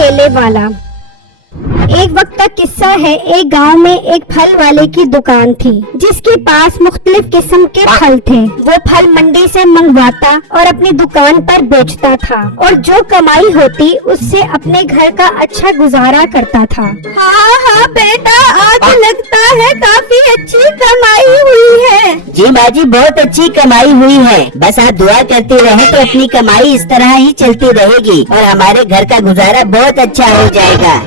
केले वाला। एक वक्त का किस्सा है, एक गांव में एक फल वाले की दुकान थी जिसके पास मुख्तलिफ किस्म के फल थे। वो फल मंडी से मंगवाता और अपनी दुकान पर बेचता था और जो कमाई होती उससे अपने घर का अच्छा गुजारा करता था। हाँ हाँ बेटा, आज लगता है काफी अच्छी कमाई हुई है। जी बाजी, बहुत अच्छी कमाई हुई है। बस आप दुआ करते रहे तो अपनी कमाई इस तरह ही चलती रहेगी और हमारे घर का गुजारा बहुत अच्छा हो जाएगा।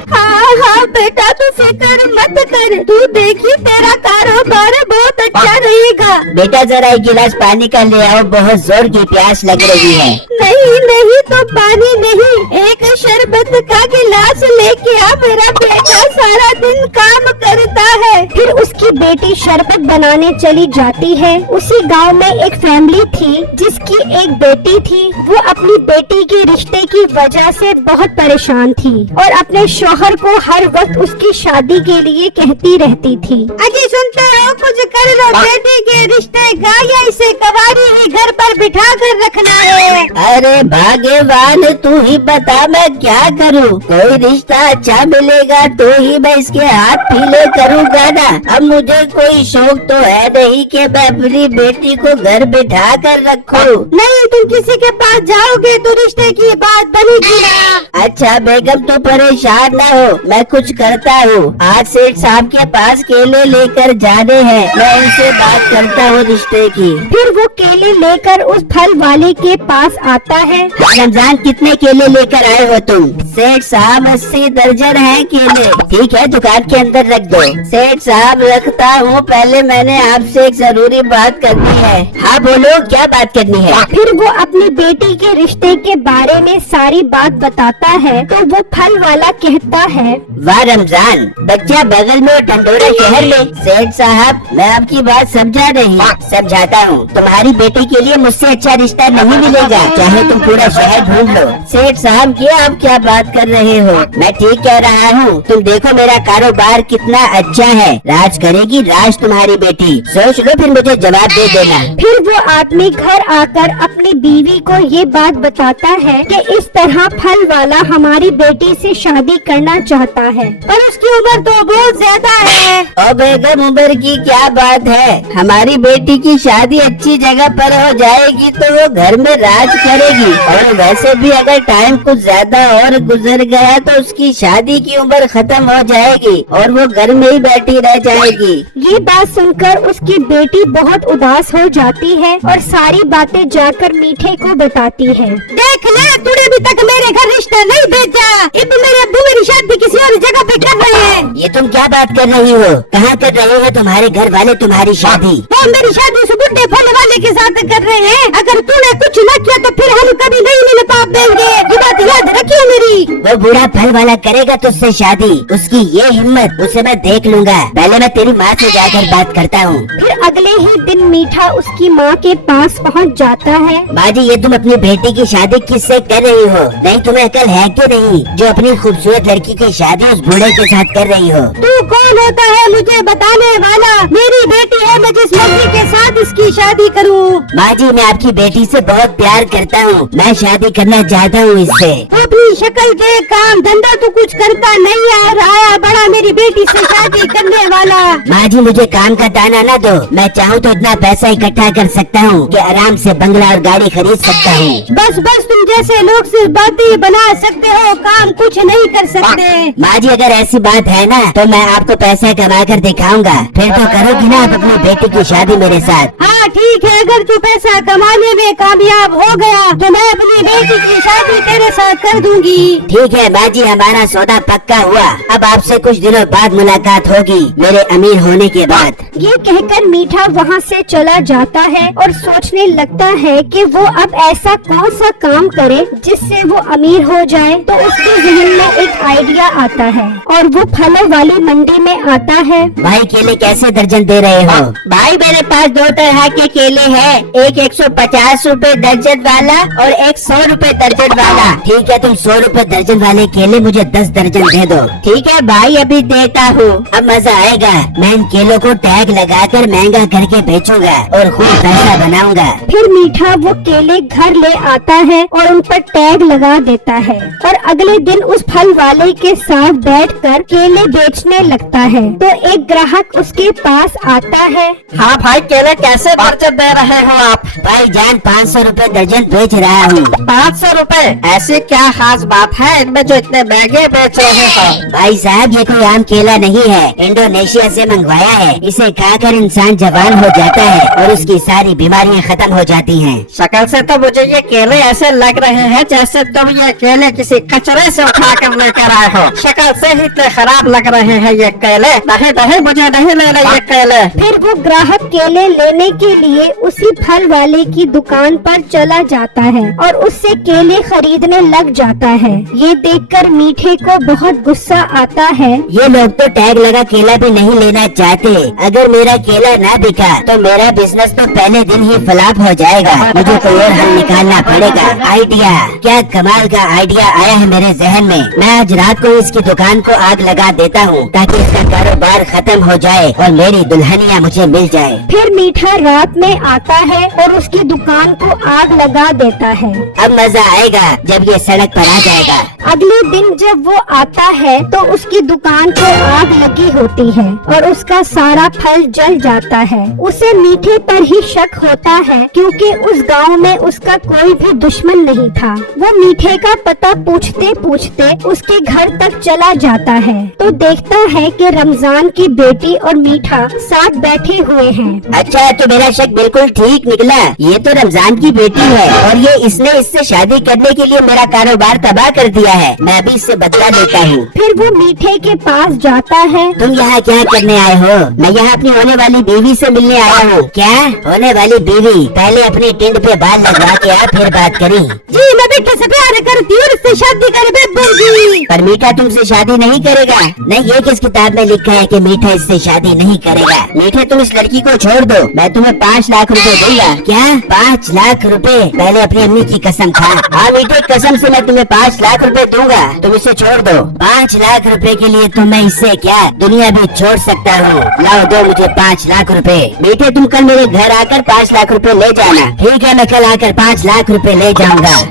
हाँ बेटा, तू फिक्र मत कर, तू देखी तेरा कारोबार बहुत अच्छा रहेगा। बेटा जरा एक गिलास पानी का ले आओ, बहुत जोर की प्यास लग रही है। नहीं नहीं, तो पानी नहीं, एक शरबत का गिलास लेके आ, मेरा बेटा सारा दिन काम करता है। फिर उसकी बेटी शरबत बनाने चली जाती है। उसी गांव में एक फैमिली थी जिसकी एक बेटी थी। वो अपनी बेटी के रिश्ते की वजह से बहुत परेशान थी और अपने शौहर को हर वक्त उसकी शादी के लिए कहती रहती थी। अजी सुनते हो, कुछ कर लो बेटी के रिश्ते का, या इसे कवारी ही घर पर बिठा कर रखना है। अरे भाग्यवान, तू ही बता मैं क्या करूं? कोई रिश्ता अच्छा मिलेगा तो ही मैं इसके हाथ पीले करूंगा ना। अब मुझे कोई शौक तो है नहीं कि मैं अपनी बेटी को घर बिठा कर रखूं। नहीं, तुम किसी के पास जाओगे तो रिश्ते की बात बनेगी ना। अच्छा बेगम, तो परेशान ना हो, मैं कुछ करता हूँ। आज सेठ साहब के पास केले लेकर जाने हैं, मैं उनसे बात करता हूँ रिश्ते की। फिर वो केले लेकर उस फल वाले के पास आता है। रमजान, कितने केले लेकर आए हो तुम? सेठ साहब 80 दर्जन है केले। ठीक है, दुकान के अंदर रख दो। सेठ साहब रखता हूँ, पहले मैंने आपसे एक जरूरी बात करनी है। हाँ बोलो, क्या बात करनी है? फिर वो अपनी बेटी के रिश्ते के बारे में सारी बात बताता है तो वो फल वाला कहता है, वाह रमजान, बच्चा बगल में और टंडोरा शहर में। सेठ साहब, मैं आपकी बात समझा नहीं, समझाता हूँ। तुम्हारी बेटी के लिए मुझसे अच्छा रिश्ता नहीं मिलेगा, चाहे तुम पूरा शहर ढूंढ लो। सेठ साहब, ये आप क्या बात कर रहे हो? मैं ठीक कह रहा हूँ। तुम देखो मेरा कारोबार कितना अच्छा है। राज करेगी राज तुम्हारी बेटी। सोच लो, फिर मुझे जवाब दे देना। फिर वो आदमी घर आकर अपनी बीवी को ये बात बताता है कि इस तरह फल वाला हमारी बेटी से शादी करना चाहता है, पर उसकी उम्र तो बहुत ज्यादा है। ओ बेगम, उम्र की क्या बात है? हमारी बेटी की शादी अच्छी जगह पर हो जाएगी तो वो घर में राज करेगी। और वैसे भी अगर टाइम कुछ ज्यादा और गुजर गया तो उसकी शादी की उम्र खत्म हो जाएगी और वो घर में ही बैठी रह जाएगी। ये बात सुनकर उसकी बेटी बहुत उदास हो जाती है और सारी बातें जाकर मीठे को बताती है। देख ले, तूने अभी तक मेरे घर रिश्ता नहीं भेजा, अब मेरे अब्बू मेरी शादी किसी और जगह पे कर रहे हैं। ये तुम क्या बात कर रही हो? कहाँ कर रहे हो तुम्हारे घर वाले तुम्हारी शादी? वो मेरी शादी उस बुढ़े फल वाले के साथ कर रहे हैं। अगर तूने कुछ न किया तो फिर हम कभी नहीं मिल पा देंगे, ये बात याद रखिए मेरी। वो बूढ़ा फल वाला करेगा तुझसे शादी? उसकी ये हिम्मत, उसे मैं देख लूंगा। पहले मैं तेरी माँ से जाकर बात करता हूँ। फिर अगले ही दिन मीठा उसकी माँ के पास पहुँच जाता है। माँ जी, ये तुम अपनी बेटी की शादी किससे कर रही हो? नहीं, तुम्हें अकल है कि नहीं, जो अपनी खूबसूरत लड़की की शादी उस बूढ़े के साथ कर रही हो? तू कौन होता है मुझे बताने वाला? मेरी बेटी है, मैं जिस लड़की के साथ इसकी शादी करूँ। माँ जी, मैं आपकी बेटी से बहुत प्यार करता हूँ, मैं शादी करना चाहता हूँ इससे। अपनी शक्ल के काम धंधा तो कुछ करता नहीं है, आया बड़ा मेरी बेटी से शादी करने वाला। माँ जी, मुझे काम का दाना न दो, मैं चाहूँ तो इतना पैसा इकट्ठा कर सकता हूँ कि आराम से बंगला और गाड़ी खरीद सकता हूँ। बस बस, तुम जैसे लोग सिर्फ बातें बना सकते हो, काम कुछ नहीं कर सकते। माँ जी, अगर ऐसी बात है ना तो मैं आपको पैसे कमा कर दिखाऊंगा, फिर तो करोगी ना आप अपनी बेटी की शादी मेरे साथ? हाँ ठीक है, अगर तू पैसा कमाने में कामयाब हो गया तो मैं अपनी बेटी की शादी तेरे साथ कर दूंगी। ठीक है माँ जी, हमारा सौदा पक्का हुआ। अब आपसे कुछ दिनों बाद मुलाकात होगी, मेरे अमीर होने के बाद। ये कहकर मीठा वहाँ से चला जाता है और सोचने लगता है कि वो अब ऐसा कौन सा काम करे जिससे वो अमीर हो जाए। तो उसके ज़हन में एक आइडिया आता है और वो फलों वाली मंडी में आता है। भाई, केले कैसे दर्जन दे रहे हो? भाई, मेरे पास 2 टन तरह के केले हैं, एक 150 रुपए दर्जन वाला और एक 100 रुपए दर्जन वाला। ठीक है, तुम 100 रुपए दर्जन वाले केले मुझे 10 दर्जन दे दो। ठीक है भाई, अभी देता हूँ। अब मजा आएगा, मैं इन केलों को टैग लगाकर महंगा करके बेचूंगा और खूब पैसा बनाऊंगा। फिर मीठा वो केले घर ले आता है और उन पर टैग लगा देता है और अगले दिन उस फल वाले के साथ बैठकर केले बेचने लगता है। तो एक ग्राहक उसके पास आता है। हाँ भाई, केले कैसे दर्जन दे रहे हो आप? भाई जान 500 रुपए दर्जन बेच रहा हूँ। 500 रुपए? ऐसी क्या खास बात है इनमें जो इतने महंगे बेच रहे हो? भाई साहब, ये कोई आम केला नहीं है, इंडोनेशिया से मंगवाया है। इसे खाकर इंसान जवान हो जाता है और उसकी सारी बीमारियां खत्म हो जाती हैं। शक्ल से तो मुझे ये केले ऐसे लग रहे हैं जैसे तुम ये केले किसी कचरे से उठा कर लेकर आए हो। शक्ल से ही इतने खराब लग रहे हैं ये केले। नहीं नहीं, मुझे नहीं लेने ये केले। फिर वो ग्राहक केले लेने के लिए उसी फल वाले की दुकान पर चला जाता है और उससे केले खरीदने लग जाता है। ये देखकर मीठे को बहुत गुस्सा आता है। ये लोग तो टैग लगा केला भी नहीं लेना चाहते। अगर मेरा केला ना बिका तो मेरा बिजनेस तो पहले दिन ही फ्लॉप हो जाएगा। मुझे कोई और हल निकालना पड़ेगा। आइडिया, क्या कमाल का आइडिया आया है मेरे जहन में। मैं आज रात को इसकी दुकान को आग लगा देता हूँ ताकि इसका कारोबार खत्म हो जाए और मेरी दुल्हनिया मुझे मिल जाए। फिर मीठा रात में आता है और उसकी दुकान को आग लगा देता है। अब मजा आएगा जब ये सड़क पर आ जाएगा। अगले दिन जब वो आता है तो उसकी दुकान को आग लगी होती है और उसका सारा फल जल जाता है। उसे मीठे पर ही शक होता है क्योंकि उस गांव में उसका कोई भी दुश्मन नहीं था। वो मीठे का पता पूछते पूछते उसके घर तक चला जाता है तो देखता है कि रमजान की बेटी और मीठा साथ बैठे हुए हैं। अच्छा, तो मेरा शक बिल्कुल ठीक निकला। ये तो रमजान की बेटी है और ये इसने इससे शादी करने के लिए मेरा कारोबार तबाह कर दिया है। मैं अभी इससे बदला लेता हूँ। फिर वो मीठे के पास जाता है। तुम यहाँ क्या करने आए हो? मैं यहाँ अपनी होने वाली बीवी से मिलने आया हूँ। क्या होने वाली बीवी? पहले अपनी टिंड पे बाल लगवा के आ, फिर बात करी। जी, मैं बेटे से प्यार करती हूँ, इससे शादी कर दूंगी। पर मीठा तुमसे शादी नहीं करेगा। नहीं, ये किस किताब में लिखा है कि मीठा इससे शादी नहीं करेगा? मीठे, तुम इस लड़की को छोड़ दो, मैं तुम्हें 5 लाख रुपए दूंगा। क्या 5 लाख रुपए? पहले अपनी अम्मी की कसम खा। हाँ मीठे, कसम से मैं तुम्हें 5 लाख रुपए दूंगा, तुम इसे छोड़ दो। 5 लाख रुपए के लिए तो मैं इससे क्या दुनिया भी छोड़ सकता हूँ। लाओ, दो मुझे 5 लाख रुपए। मीठे, तुम कल मेरे घर आकर 5 लाख रुपए ले जाना। ठीक है, मैं कल आकर 5 लाख रुपए ले जाऊंगा।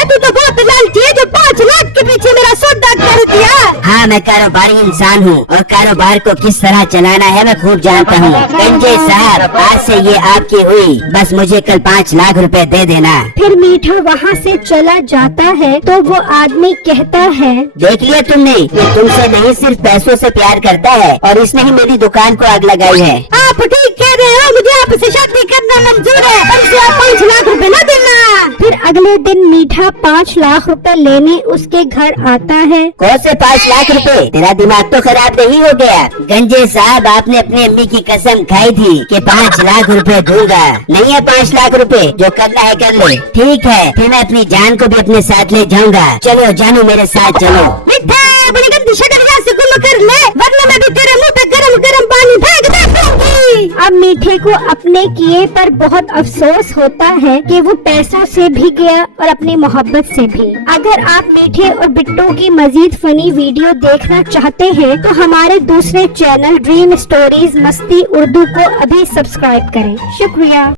तू तो बहुत लालची है जो 5 लाख के पीछे मेरा सौदा कर दिया। हाँ, मैं कारोबारी इंसान हूँ और कारोबार को किस तरह चलाना है मैं खूब जानता हूँ। गंजे साहब, आज से ये आपकी हुई, बस मुझे कल 5 लाख रुपए दे देना। फिर मीठा वहाँ से चला जाता है तो वो आदमी कहता है, देख लिया तुमने, ये तुमसे नहीं सिर्फ पैसों से प्यार करता है और इसने ही मेरी दुकान को आग लगाई है। आप ठीक कह रहे हो, मुझे आपसे शादी करना मंजूर है, पर इसे आप 5 लाख रुपए न देना। फिर अगले दिन मीठा 5 लाख रुपए लेने उसके घर आता है। कौन से 5 लाख रुपए? तेरा दिमाग तो खराब नहीं हो गया? गंजे साहब, आपने अपनी अम्मी की कसम खाई थी कि 5 लाख रुपए दूंगा। नहीं है 5 लाख रुपए, जो करना है कर ले। ठीक है, फिर मैं अपनी जान को भी अपने साथ ले जाऊंगा। चलो जानू, मेरे साथ चलो। बड़ी गंदी शक्ल यहाँ से गुम कर ले, वरना मैं भी तेरे मुंह पे गरम गरम पानी फेंक दूंगी। अब मीठे को अपने किए पर बहुत अफसोस होता है कि वो पैसों से भी गया और अपनी मोहब्बत से भी। अगर आप मीठे और बिट्टू की मजीद फनी वीडियो देखना चाहते हैं तो हमारे दूसरे चैनल ड्रीम स्टोरीज मस्ती उर्दू को अभी सब्सक्राइब करें। शुक्रिया।